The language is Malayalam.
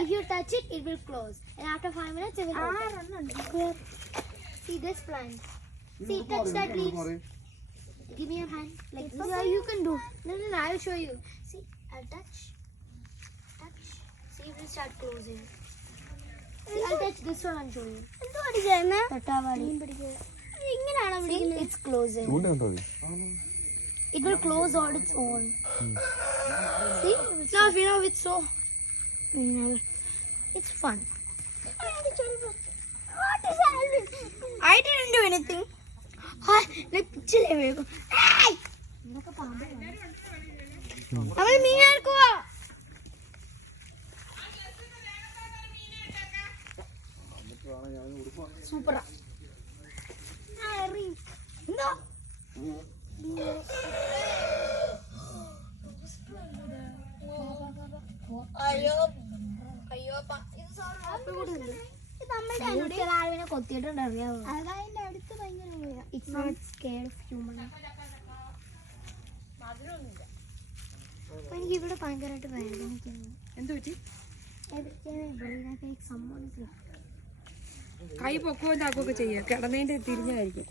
If you touch it, it will close. And after 5 minutes, it will open. See this plant. See, touch that leaves. Give me your hand. Like this. Yeah, you can do. No, I will show you. See, I'll touch. See, it will start closing. See, I'll touch this one and show you. See, it's closing. It will close on its own. See? Now it's so... It's fun. What is happening? I didn't do anything. Chill away. Hey! Super. No. It's not scared of human. ഇവിടെ ഭയങ്കരമായിട്ട് വേദനിക്കുന്നു. കൈ പൊക്കവും താക്കുകയൊക്കെ ചെയ്യാം. കിടന്നതിന്റെ തിരിഞ്ഞായിരിക്കും.